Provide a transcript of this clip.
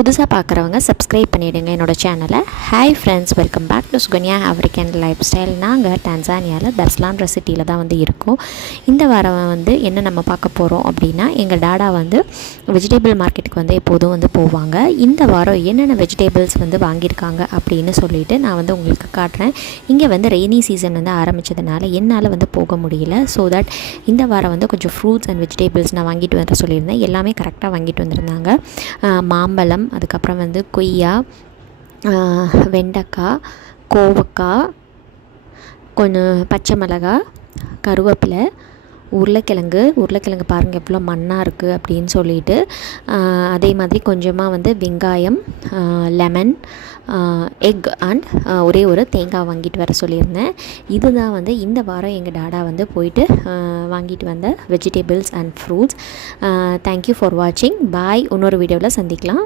புதுசாக பார்க்குறவங்க சப்ஸ்கிரைப் பண்ணிவிடுங்க என்னோடய சேனலை. Hi friends, welcome back to Sukanya African lifestyle. நாங்கள் டான்சானியாவில் தர்ஸ்லான்ற சிட்டியில் தான் இருக்கோம். இந்த வாரம் என்ன நம்ம பார்க்க போகிறோம் அப்படின்னா, எங்கள் டாடா வெஜிடபிள் மார்க்கெட்டுக்கு எப்போதும் போவாங்க. இந்த வாரம் என்னென்ன வெஜிடபிள்ஸ் வாங்கியிருக்காங்க அப்படின்னு சொல்லிட்டு நான் உங்களுக்கு காட்டுறேன். இங்கே ரெய்னி சீசன் ஆரம்பித்ததுனால என்னால் போக முடியல. ஸோ தட் இந்த வாரம் கொஞ்சம் ஃப்ரூட்ஸ் அண்ட் வெஜிடபிள்ஸ் நான் வாங்கிட்டு வர சொல்லியிருந்தேன். எல்லாமே கரெக்டாக வாங்கிட்டு வந்திருந்தாங்க. மாம்பழம், அதுக்கப்புறம் கொய்யா, வெண்டைக்காய், கோவக்காய், கொஞ்சம் பச்சை மிளகாய், கருவேப்பிலை, உருளைக்கிழங்கு பாருங்கள் எவ்வளோ மண்ணாக இருக்குது அப்படின்னு சொல்லிட்டு. அதே மாதிரி கொஞ்சமாக வெங்காயம், லெமன், எக் அண்ட் ஒரே ஒரு தேங்காய் வாங்கிட்டு வர சொல்லியிருந்தேன். இதுதான் இந்த வாரம் எங்கள் டாடா போயிட்டு வாங்கிட்டு வந்த vegetables and fruits. Thank you for வாட்சிங். பாய். இன்னொரு வீடியோவில் சந்திக்கலாம்.